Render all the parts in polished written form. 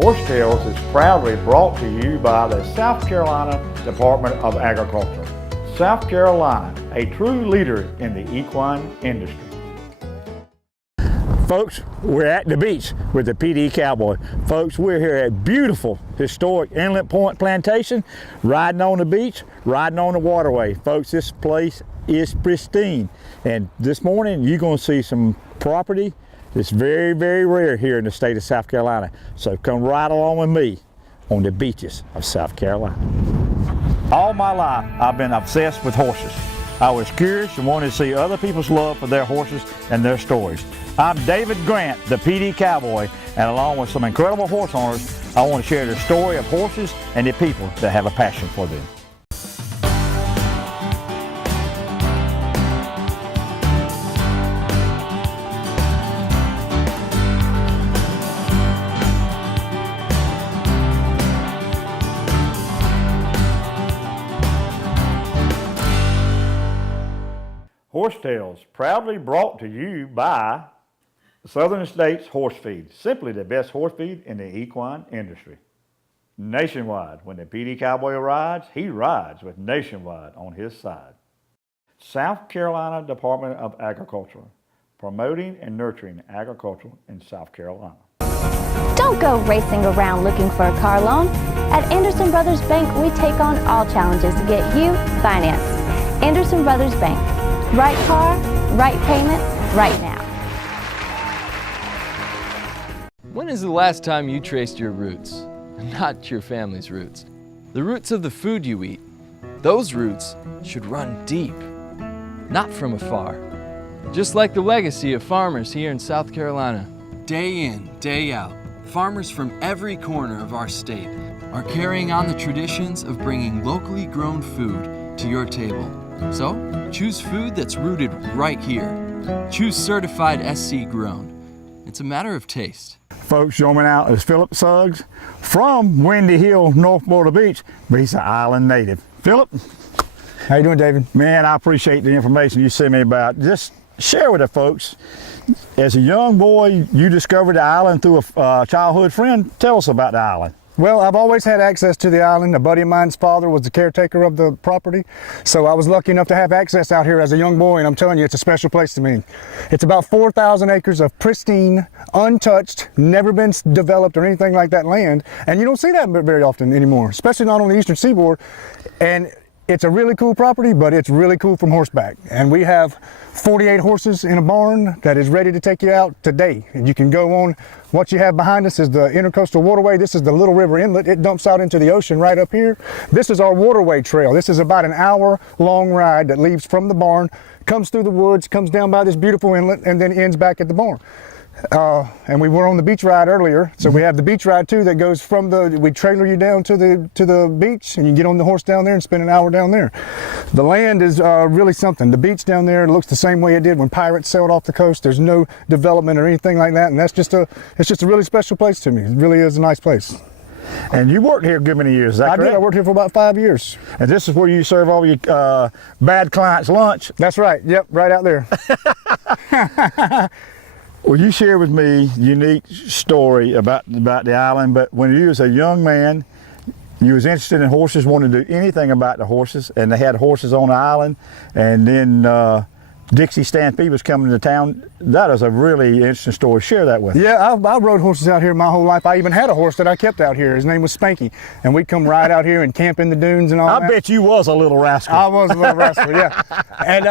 Horse Tales is proudly brought to you by the South Carolina Department of Agriculture. South Carolina, a true leader in the equine industry. Folks, we're at the beach with the PD Cowboy. Folks, we're here at beautiful, historic Inlet Point Plantation, riding on the beach, riding on the waterway. Folks, this place is pristine. And this morning, you're gonna see some property that's very, very rare here in the state of South Carolina. So come ride along with me on the beaches of South Carolina. All my life, I've been obsessed with horses. I was curious and wanted to see other people's love for their horses and their stories. I'm David Grant, the PD Cowboy, and along with some incredible horse owners, I want to share the story of horses and the people that have a passion for them. Horse Tales, proudly brought to you by Southern States Horse Feed, simply the best horse feed in the equine industry. Nationwide, when the PD Cowboy rides, he rides with Nationwide on his side. South Carolina Department of Agriculture, promoting and nurturing agriculture in South Carolina. Don't go racing around looking for a car loan. At Anderson Brothers Bank, we take on all challenges to get you financed. Anderson Brothers Bank. Right car, right payment, right now. When is the last time you traced your roots? Not your family's roots. The roots of the food you eat. Those roots should run deep, not from afar. Just like the legacy of farmers here in South Carolina. Day in, day out, farmers from every corner of our state are carrying on the traditions of bringing locally grown food to your table. So, choose food that's rooted right here. Choose certified SC grown. It's a matter of taste. Folks, joining out is Philip Suggs from Windy Hill, North Florida Beach, but he's an island native. Philip? How you doing, David? Man, I appreciate the information you sent me about. Just share with the folks. As a young boy, you discovered the island through a childhood friend. Tell us about the island. Well, I've always had access to the island. A buddy of mine's father was the caretaker of the property, so I was lucky enough to have access out here as a young boy, and I'm telling you, it's a special place to me. It's about 4,000 acres of pristine, untouched, never been developed or anything like that land, and you don't see that very often anymore, especially not on the eastern seaboard. And it's a really cool property, but it's really cool from horseback. And we have 48 horses in a barn that is ready to take you out today. And you can go on. What you have behind us is the Intercoastal Waterway. This is the Little River Inlet. It dumps out into the ocean right up here. This is our waterway trail. This is about an hour-long ride that leaves from the barn, comes through the woods, comes down by this beautiful inlet, and then ends back at the barn. And we were on the beach ride earlier, so we have the beach ride too that goes from we trailer you down to the beach, and you get on the horse down there and spend an hour down there. The land is really something. The beach down there looks the same way it did when pirates sailed off the coast. There's no development or anything like that, and it's just a really special place to me. It really is a nice place. And you worked here a good many years, is that correct? I did. I worked here for about 5 years. And this is where you serve all your bad clients lunch? That's right. Yep, right out there. Well, you share with me a unique story about the island, but when you was a young man, you was interested in horses, wanted to do anything about the horses, and they had horses on the island, and then Dixie Stampede was coming to town. That is a really interesting story. Share that with me. Yeah, I rode horses out here my whole life. I even had a horse that I kept out here. His name was Spanky, and we'd come ride out here and camp in the dunes and all that. I bet you was a little rascal. I was a little rascal, yeah. And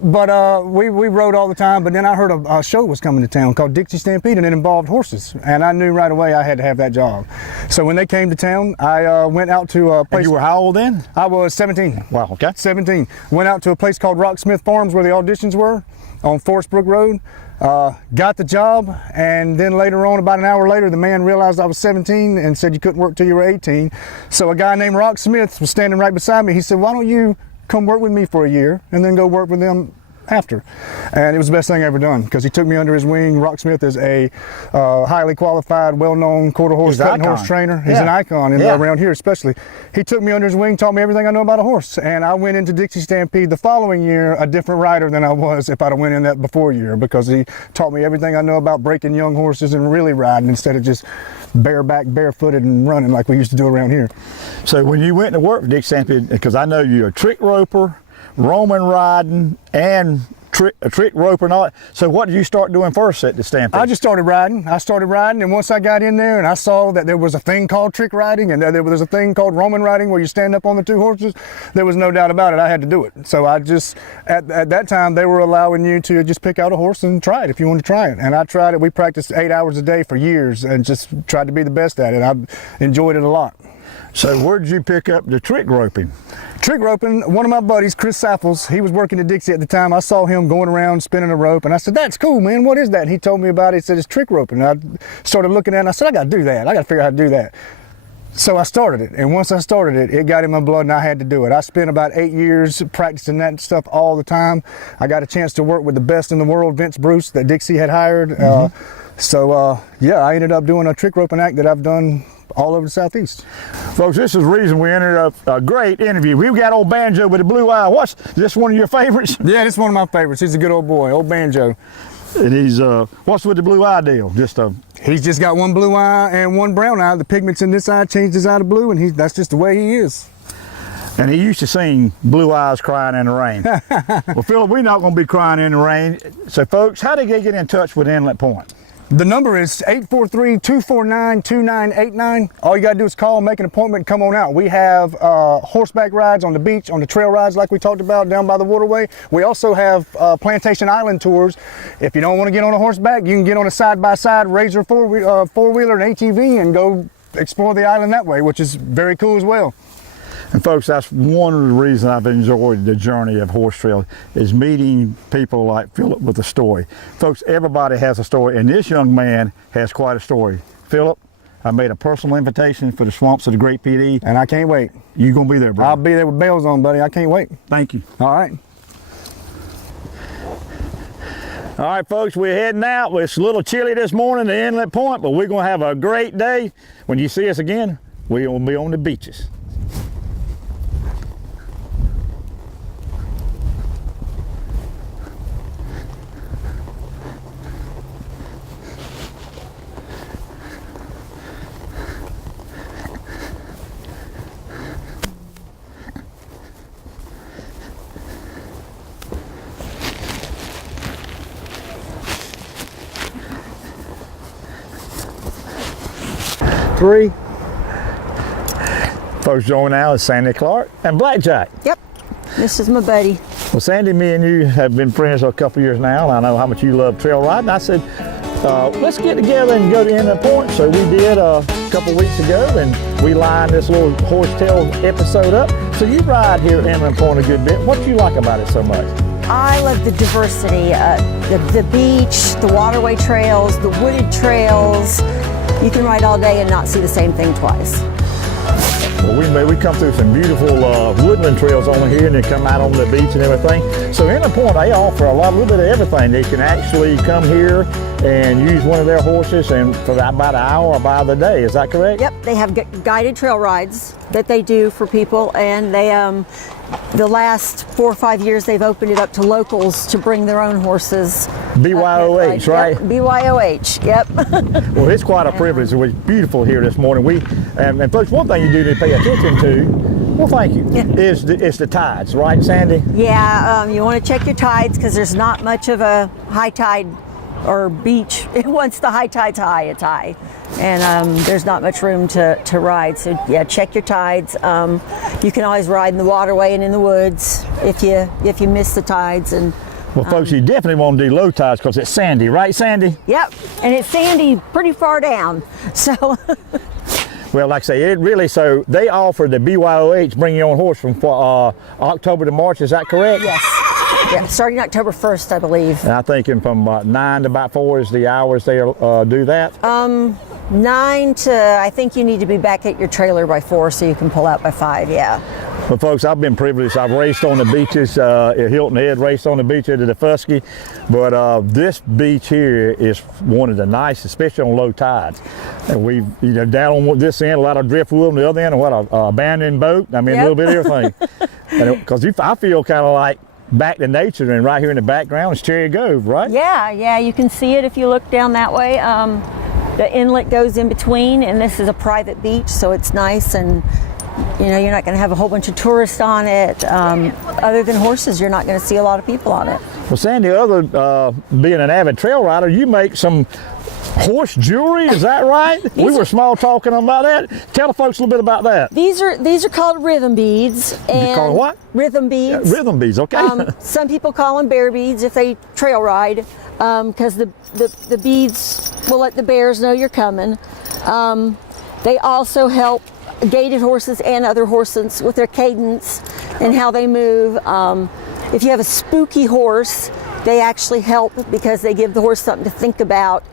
we rode all the time, but then I heard a show was coming to town called Dixie Stampede, and it involved horses, and I knew right away I had to have that job. So when they came to town, I went out to a place. And you were how old then? I was 17. Wow, okay. 17. Went out to a place called Rocksmith Farms where the auditions were on Forest Brook Road. Got the job, and then later on, about an hour later, the man realized I was 17 and said you couldn't work till you were 18. So a guy named Rock Smith was standing right beside me. He said, "Why don't you come work with me for a year and then go work with them after. And it was the best thing I ever done, because he took me under his wing. Rock Smith is a highly qualified, well-known quarter horse, cutting horse trainer. He's an icon around here especially. He took me under his wing, taught me everything I know about a horse. And I went into Dixie Stampede the following year a different rider than I was if I'd have went in that before year, because he taught me everything I know about breaking young horses and really riding instead of just bareback, barefooted and running like we used to do around here. So when you went to work for Dixie Stampede, because I know you're a trick roper, Roman riding, and a trick roper and all that. So what did you start doing first at the Stampede? I just started riding. And once I got in there and I saw that there was a thing called trick riding and there was a thing called Roman riding where you stand up on the two horses, there was no doubt about it. I had to do it. So I just, at that time, they were allowing you to just pick out a horse and try it if you wanted to try it. And I tried it. We practiced 8 hours a day for years and just tried to be the best at it. I enjoyed it a lot. So where did you pick up the trick roping? Trick roping, one of my buddies, Chris Saffels, he was working at Dixie at the time. I saw him going around spinning a rope and I said, "That's cool, man, what is that?" And he told me about it. He said, "It's trick roping." And I started looking at it and I said, "I gotta do that. I gotta figure out how to do that." So I started it, and once I started it, it got in my blood and I had to do it. I spent about 8 years practicing that stuff all the time. I got a chance to work with the best in the world, Vince Bruce, that Dixie had hired. Yeah, I ended up doing a trick roping act that I've done all over the Southeast. Folks, this is the reason we entered a great interview. We've got old Banjo with the blue eye. Is this one of your favorites? Yeah, this is one of my favorites. He's a good old boy, old Banjo. And he's, what's with the blue eye deal? He's just got one blue eye and one brown eye. The pigments in this eye changed his eye to blue, and that's just the way he is. And he used to sing Blue Eyes Crying in the Rain. Well, Philip, we're not going to be crying in the rain. So, folks, how did they get in touch with Inlet Point? The number is 843-249-2989. All you got to do is call, make an appointment, and come on out. We have horseback rides on the beach, on the trail rides like we talked about down by the waterway. We also have Plantation Island tours. If you don't want to get on a horseback, you can get on a side-by-side Razor four-wheeler and ATV and go explore the island that way, which is very cool as well. And folks, that's one of the reasons I've enjoyed the journey of horse trail, is meeting people like Philip with a story. Folks, everybody has a story, and this young man has quite a story. Philip, I made a personal invitation for the Swamps of the Great PD. And I can't wait. You gonna be there, bro? I'll be there with bells on, buddy. I can't wait. Thank you. All right. All right, folks, we're heading out. It's a little chilly this morning to Inlet Point, but we're gonna have a great day. When you see us again, we're gonna be on the beaches. Three. Folks, joining now is Sandy Clark and Blackjack. Yep, this is my buddy. Well, Sandy, me and you have been friends for a couple years now, and I know how much you love trail riding. I said, let's get together and go to Inlet Point. So we did a couple weeks ago, and we lined this little horsetail episode up. So you ride here at Inlet Point a good bit. What do you like about it so much? I love the diversity, the beach, the waterway trails, the wooded trails. You can ride all day and not see the same thing twice. Well, we come through some beautiful woodland trails on here, and they come out on the beach and everything. So Inlet Point, they offer a little bit of everything. They can actually come here and use one of their horses and for about an hour or by the day. Is that correct? Yep, they have guided trail rides that they do for people, and they the last 4 or 5 years they've opened it up to locals to bring their own horses. BYOH, right? Yep, BYOH, yep. Well, it's quite a privilege. It was beautiful here this morning. And folks, one thing you do need to pay attention to, well, thank you, is the tides, right, Sandy? Yeah, you want to check your tides because there's not much of a high tide or beach. Once the high tide's high, it's high. And there's not much room to ride. So yeah, check your tides. You can always ride in the waterway and in the woods if you miss the tides. And well, folks, you definitely want to do low tides because it's sandy, right, Sandy? Yep, and it's sandy pretty far down. So. Well, like I say, so they offer the BYOH, bring your own horse, from October to March, is that correct? Yes. Yeah, starting October 1st, I believe. And I'm thinking from 9 to about 4 is the hours they do that? 9 to, I think you need to be back at your trailer by 4 so you can pull out by 5, yeah. Well, folks, I've been privileged. I've raced on the beaches at Hilton Head, raced on the beach at the Fusky, but this beach here is one of the nicest, especially on low tides. And we've, you know, down on this end, a lot of driftwood, on the other end, and what a abandoned boat. I mean, a little bit of everything. Because I feel kind of like back to nature, and right here in the background is Cherry Grove, right? Yeah, you can see it if you look down that way. The inlet goes in between, and this is a private beach, so it's nice, and you know, you're not going to have a whole bunch of tourists on it. Other than horses, you're not going to see a lot of people on it. Well, Sandy, being an avid trail rider, you make some horse jewelry, is that right? We were small talking about that. Tell the folks a little bit about that. These are called rhythm beads. You call what? Rhythm beads. Yeah, rhythm beads, okay. Some people call them bear beads if they trail ride, because the beads will let the bears know you're coming. They also help gaited horses and other horses with their cadence and how they move. If you have a spooky horse, they actually help because they give the horse something to think about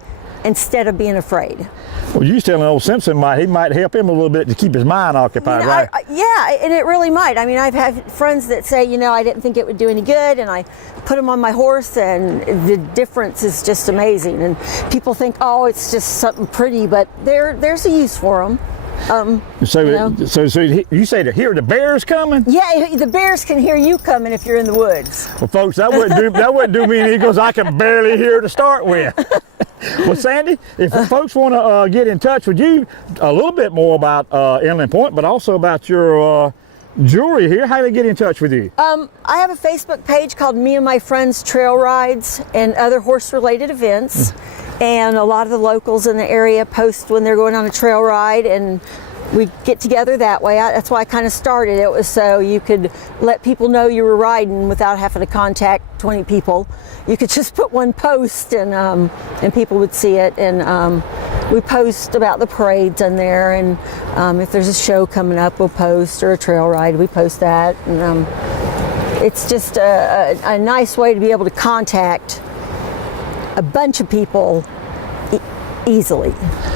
instead of being afraid. Well, you was telling old Simpson he might help him a little bit to keep his mind occupied, You know, right? Yeah, and it really might. I mean, I've had friends that say, you know, I didn't think it would do any good, and I put them on my horse, and the difference is just amazing. And people think, oh, it's just something pretty, but there's a use for them. So you say to hear the bears coming? Yeah, the bears can hear you coming if you're in the woods. Well, folks, that wouldn't do me any good, because I can barely hear to start with. Well, Sandy, if folks want to get in touch with you a little bit more about Inlet Point, but also about your jewelry here, how do they get in touch with you? I have a Facebook page called Me and My Friends Trail Rides and other horse-related events. And a lot of the locals in the area post when they're going on a trail ride, and we get together that way. That's why I kind of started. It was so you could let people know you were riding without having to contact 20 people. You could just put one post, and people would see it. And we post about the parades in there, and if there's a show coming up, we'll post, or a trail ride, we post that. And it's just a nice way to be able to contact a bunch of people easily,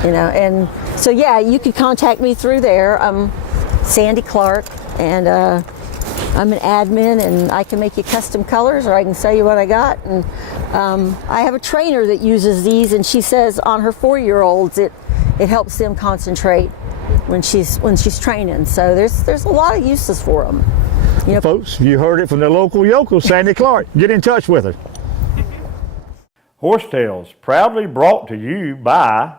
you know. And so yeah, you can contact me through there. I'm Sandy Clark, and I'm an admin, and I can make you custom colors, or I can sell you what I got. And I have a trainer that uses these, and she says on her 4-year-olds it helps them concentrate when she's training. So there's a lot of uses for them, you know. Folks, you heard it from the local yokel, Sandy Clark. Get in touch with her. Horse Tales, proudly brought to you by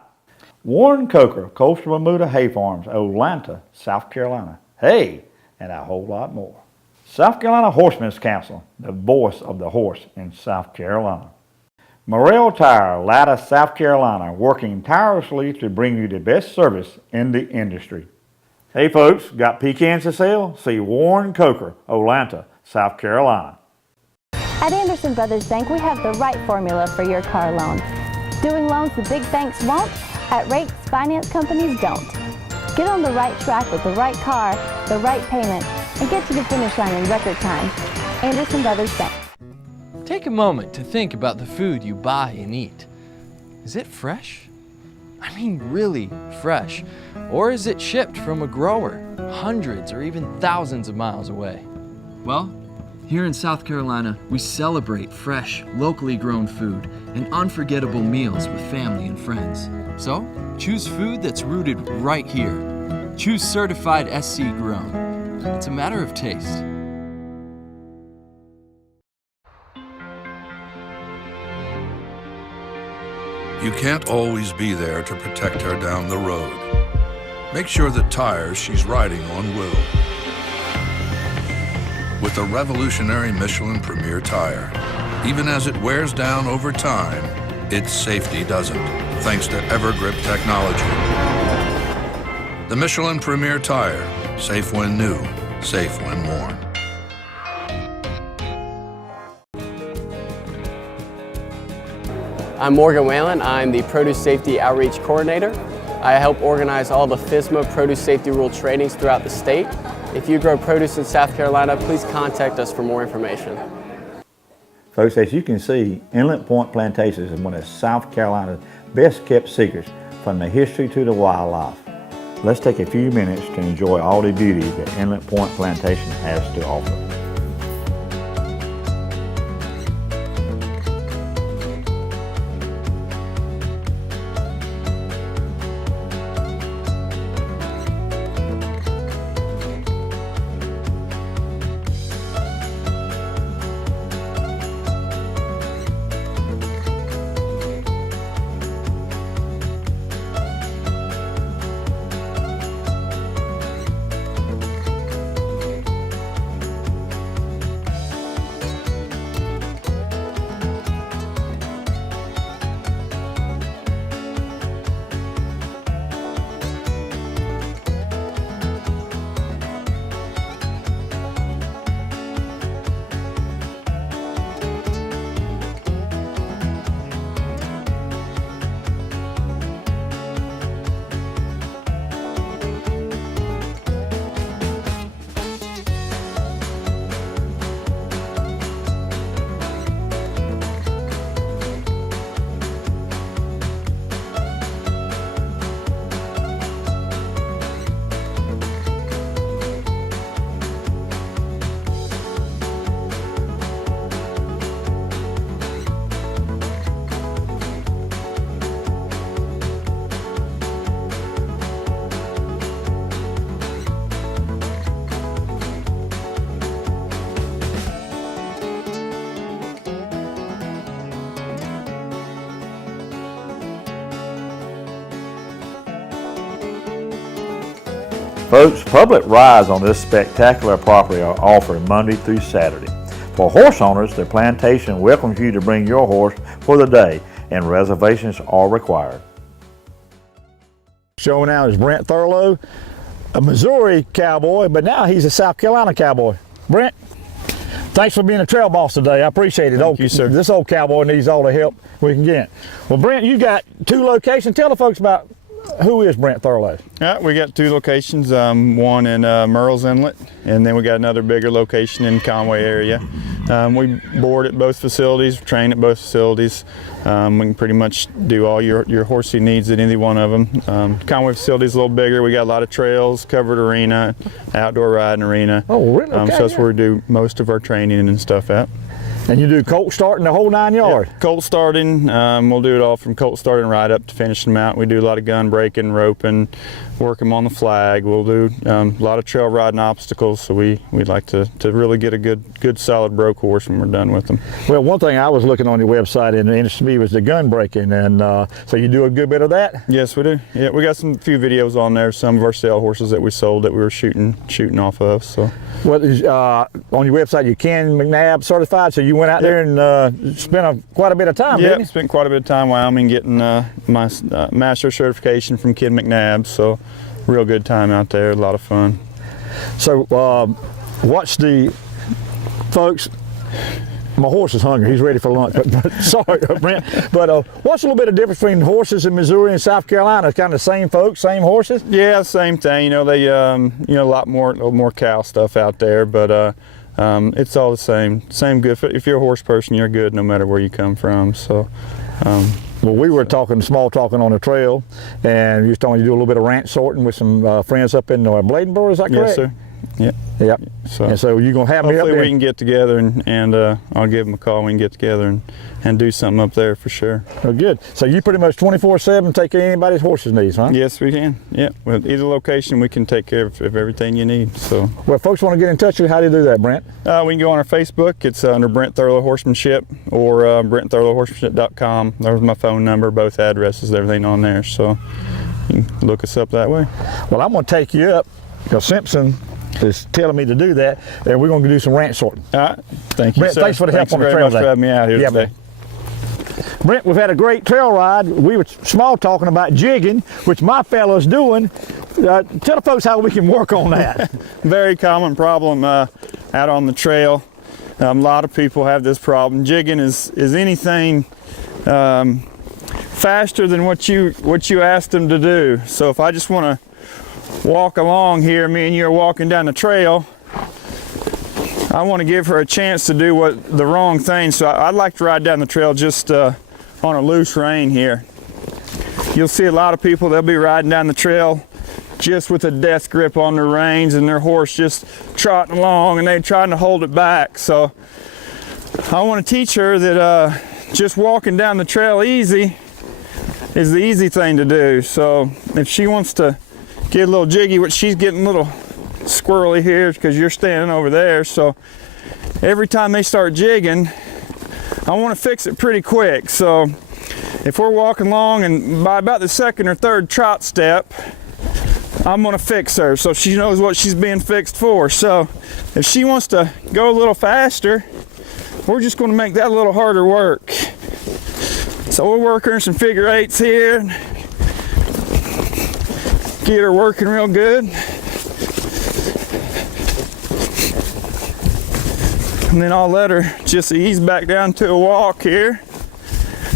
Warren Coker, Coastal Bermuda Hay Farms, Atlanta, South Carolina. Hay, and a whole lot more. South Carolina Horsemen's Council, the voice of the horse in South Carolina. Morrell Tire, Latta, South Carolina, working tirelessly to bring you the best service in the industry. Hey folks, got pecans to sell? See Warren Coker, Atlanta, South Carolina. At Anderson Brothers Bank, we have the right formula for your car loan. Doing loans the big banks won't, at rates finance companies don't. Get on the right track with the right car, the right payment, and get to the finish line in record time. Anderson Brothers Bank. Take a moment to think about the food you buy and eat. Is it fresh? I mean really fresh. Or is it shipped from a grower, hundreds or even thousands of miles away? Well, here in South Carolina, we celebrate fresh, locally grown food and unforgettable meals with family and friends. So, choose food that's rooted right here. Choose certified SC grown. It's a matter of taste. You can't always be there to protect her down the road. Make sure the tires she's riding on will. With the revolutionary Michelin Premier tire, even as it wears down over time, its safety doesn't, thanks to EverGrip technology. The Michelin Premier tire, safe when new, safe when worn. I'm Morgan Whalen. I'm the Produce Safety Outreach Coordinator. I help organize all the FSMA Produce Safety Rule trainings throughout the state. If you grow produce in South Carolina, please contact us for more information. Folks, as you can see, Inlet Point Plantation is one of South Carolina's best kept secrets, from the history to the wildlife. let's take a few minutes to enjoy all the beauty that Inlet Point Plantation has to offer. Folks, public rides on this spectacular property are offered Monday through Saturday. For horse owners, the plantation welcomes you to bring your horse for the day, and reservations are required. Showing now is Brent Thurlow, a Missouri cowboy, but now he's a South Carolina cowboy. Brent, thanks for being a trail boss today. I appreciate it. Thank you, sir. This old cowboy needs all the help we can get. Well, Brent, you've got 2 locations. Tell the folks about who is Brent Thurlow. Yeah, we got 2 locations, one in Merle's Inlet, and then we got another bigger location in Conway area. We board at both facilities, train at both facilities. We can pretty much do all your horsey needs at any one of them. Conway facility is a little bigger. We got a lot of trails, covered arena, outdoor riding arena. Oh, really? Okay, so that's where we do most of our training and stuff at. And you do colt starting the whole 9 yards? Yeah, colt starting, we'll do it all from colt starting right up to finishing them out. We do a lot of gun breaking, roping, work them on the flag. We'll do a lot of trail riding obstacles, so we'd like to really get a good solid broke horse when we're done with them. Well, one thing I was looking on your website and interested me was the gun breaking, and so you do a good bit of that? Yes, we do. Yeah, we got few videos on there, some of our sale horses that we sold that we were shooting off of. So, what is on your website? You Ken McNabb certified, so you went out there and spent quite a bit of time. Yeah, didn't you? Spent quite a bit of time in Wyoming getting my master certification from Ken McNabb. So, real good time out there, a lot of fun. So, what's the folks? My horse is hungry. He's ready for lunch. But sorry, Brent. But what's a little bit of difference between horses in Missouri and South Carolina? It's kind of the same folks, same horses. Yeah, same thing. You know, they a lot more cow stuff out there, but it's all the same. Same good. If you're a horse person, you're good no matter where you come from. So. Well, we were small talking on the trail, and you was telling you do a little bit of ranch sorting with some friends up in Bladenboro. Is that correct? Yes, sir. Yeah. Yep. And so you're gonna have me up there. Hopefully we can get together and I'll give them a call. We can get together and do something up there for sure. Oh, good. So you pretty much 24/7 take care of anybody's horse's needs, huh? Yes, we can. Yeah. With either location, we can take care of everything you need. So. Well, if folks want to get in touch with you, how do you do that, Brent? We can go on our Facebook. It's under Brent Thurlow Horsemanship or BrentThurlowHorsemanship.com. There's my phone number, both addresses, everything on there. So you can look us up that way. Well, I'm going to take you up because Simpson is telling me to do that, and we're going to do some ranch sorting. All right. Thank you, Brent, sir. thanks for the help on the trail Thanks very much today. for having me out here today. Brent, we've had a great trail ride. We were small talking about jigging, which my fellow's doing. Tell the folks how we can work on that. Very common problem out on the trail. A lot of people have this problem. Jigging is anything faster than what you asked them to do. So if I just want to walk along here, me and you are walking down the trail, I want to give her a chance to do the wrong thing. So I'd like to ride down the trail just on a loose rein here. You'll see a lot of people, they'll be riding down the trail just with a death grip on their reins and their horse just trotting along and they're trying to hold it back. So I want to teach her that just walking down the trail easy is the easy thing to do. So if she wants to get a little jiggy, which she's getting a little squirrely here because you're standing over there, so every time they start jigging, I want to fix it pretty quick. So if we're walking along and by about the second or third trot step, I'm going to fix her so she knows what she's being fixed for. So if she wants to go a little faster, we're just going to make that a little harder work. So we'll work her in some figure eights here, get her working real good. And then I'll let her just ease back down to a walk here.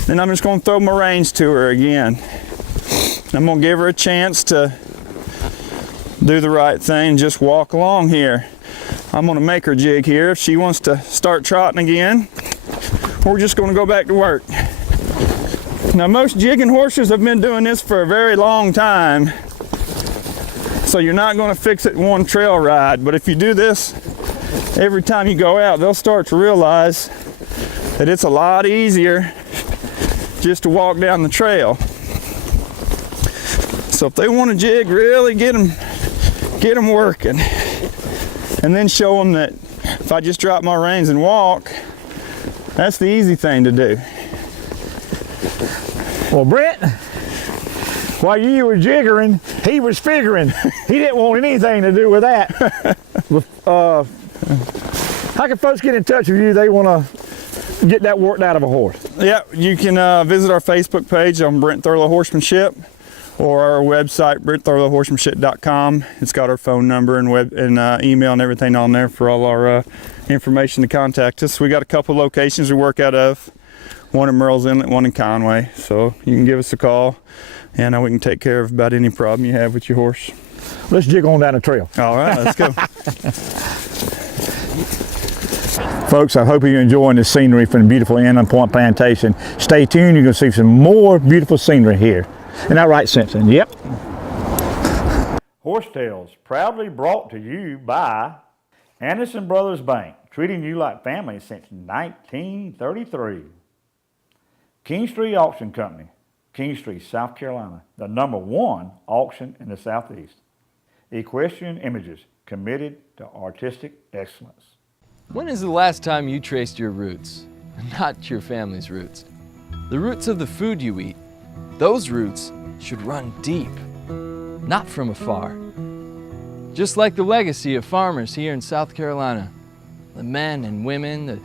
Then I'm just going to throw my reins to her again. I'm going to give her a chance to do the right thing, just walk along here. I'm going to make her jig here. If she wants to start trotting again, we're just going to go back to work. Now most jigging horses have been doing this for a very long time, so you're not going to fix it in one trail ride. But if you do this every time you go out, they'll start to realize that it's a lot easier just to walk down the trail. So if they want to jig, really get them working, and then show them that if I just drop my reins and walk, that's the easy thing to do. Well, Brent, while you were jiggering, he was figuring. He didn't want anything to do with that. How can folks get in touch with you? They want to get that worked out of a horse. Yeah, you can visit our Facebook page on Brent Thurlow Horsemanship, or our website, BrentThurlowHorsemanship.com. It's got our phone number and email and everything on there for all our information to contact us. We got a couple locations we work out of, one in Merle's Inlet, one in Conway. So you can give us a call, and we can take care of about any problem you have with your horse. Let's jig on down the trail. All right, let's go. Folks, I hope you're enjoying the scenery from the beautiful Inlet Point Plantation. Stay tuned, you're going to see some more beautiful scenery here. Isn't that right, Simpson? Yep. Horse Tales, proudly brought to you by Anderson Brothers Bank, treating you like family since 1933. Kingstree Auction Company, Kingstree, South Carolina, the #1 auction in the Southeast. Equestrian Images, committed to artistic excellence. When is the last time you traced your roots? Not your family's roots. The roots of the food you eat. Those roots should run deep, not from afar. Just like the legacy of farmers here in South Carolina. The men and women, the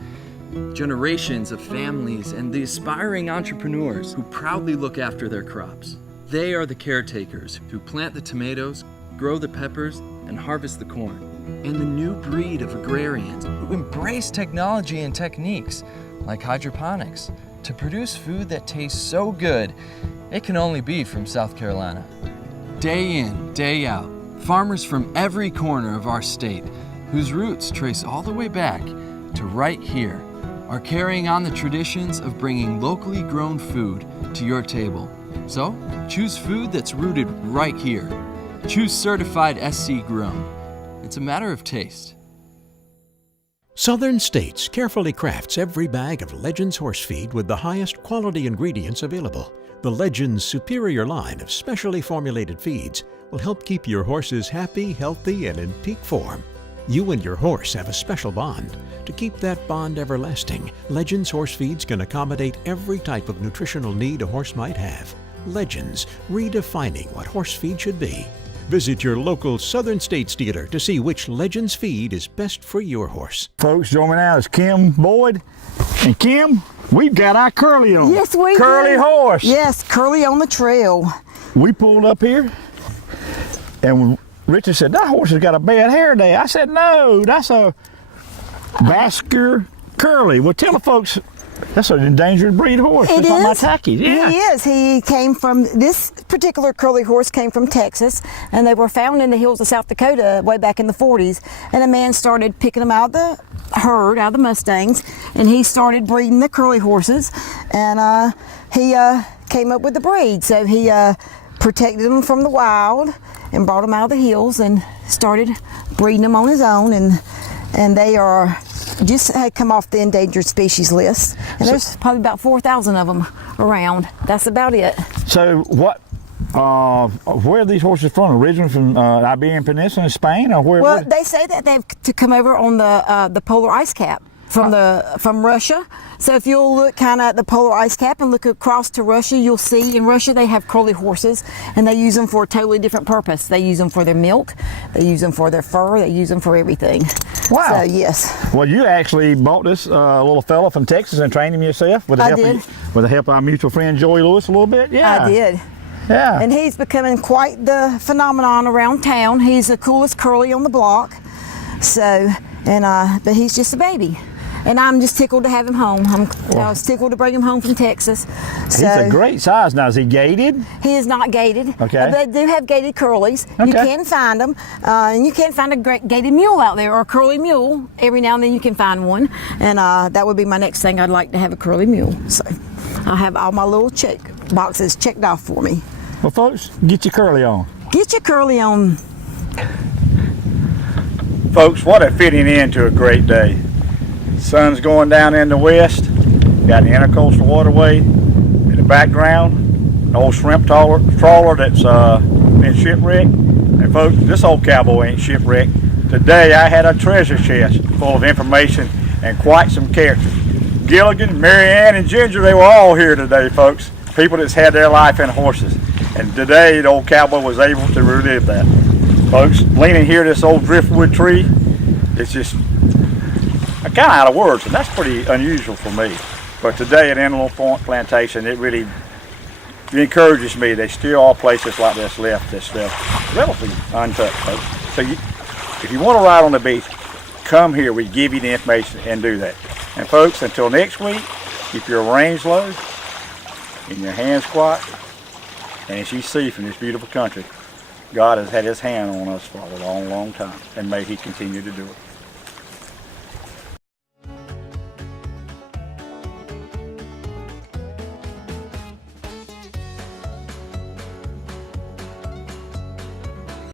Generations of families and the aspiring entrepreneurs who proudly look after their crops. They are the caretakers who plant the tomatoes, grow the peppers, and harvest the corn. And the new breed of agrarians who embrace technology and techniques like hydroponics to produce food that tastes so good it can only be from South Carolina. Day in, day out, farmers from every corner of our state, whose roots trace all the way back to right here, are carrying on the traditions of bringing locally grown food to your table. So, choose food that's rooted right here. Choose certified SC grown. It's a matter of taste. Southern States carefully crafts every bag of Legends horse feed with the highest quality ingredients available. The Legends superior line of specially formulated feeds will help keep your horses happy, healthy, and in peak form. You and your horse have a special bond. To keep that bond everlasting, Legends horse feeds can accommodate every type of nutritional need a horse might have. Legends, redefining what horse feed should be. Visit your local Southern States dealer to see which Legends feed is best for your horse. Folks, joining me now is Kim Boyd. And Kim, we've got our Curly on. Yes, we Curly do. horse. Yes, Curly on the trail. We pulled up here, and Richard said, that horse has got a bad hair day. I said, no, that's a Basker Curly. Well, tell the folks, that's an endangered breed horse. It It's not my is. tacky. Yeah. He is. He came from, this particular Curly horse came from Texas, and they were found in the hills of South Dakota way back in the 40s. And a man started picking them out of the herd, out of the Mustangs, and he started breeding the Curly horses. And he came up with the breed. So he protected them from the wild, and brought him out of the hills and started breeding them on his own, and they are just had come off the endangered species list, and there's probably about 4,000 of them around. That's about it. So where are these horses from? Originally from Iberian Peninsula in Spain, or where? Well, they say that they've to come over on the polar ice cap from Russia. So if you'll look kind of at the polar ice cap and look across to Russia, you'll see in Russia they have curly horses, and they use them for a totally different purpose. They use them for their milk, they use them for their fur, they use them for everything. Wow. So yes. Well, you actually bought this little fella from Texas and trained him yourself with the help of our mutual friend Joey Lewis a little bit. Yeah, I did. Yeah. And he's becoming quite the phenomenon around town. He's the coolest curly on the block. So, but he's just a baby. And I'm just tickled to have him home. I was tickled to bring him home from Texas. He's a great size. Now, is he gated? He is not gated. Okay. They do have gated curlies. Okay. You can find them. And you can find a great gated mule out there, or a curly mule. Every now and then you can find one. And that would be my next thing. I'd like to have a curly mule. So I have all my little check boxes checked off for me. Well, folks, get your curly on. Get your curly on. Folks, what a fitting end to a great day. Sun's going down in the west. Got the intercoastal waterway in the background. An old shrimp trawler that's been shipwrecked. And folks, this old cowboy ain't shipwrecked. Today I had a treasure chest full of information and quite some characters. Gilligan, Marianne, and Ginger, they were all here today, folks. People that's had their life in horses. And today the old cowboy was able to relive that. Folks, leaning here this old driftwood tree, it's just, I'm kind of out of words, and that's pretty unusual for me. But today at Inlet Point Plantation, it really encourages me. There's still all places like this left that's still relatively untouched, folks. So if you want to ride on the beach, come here. We give you the information and do that. And folks, until next week, keep your reins low and your hands quiet. And as you see from this beautiful country, God has had his hand on us for a long, long time, and may he continue to do it.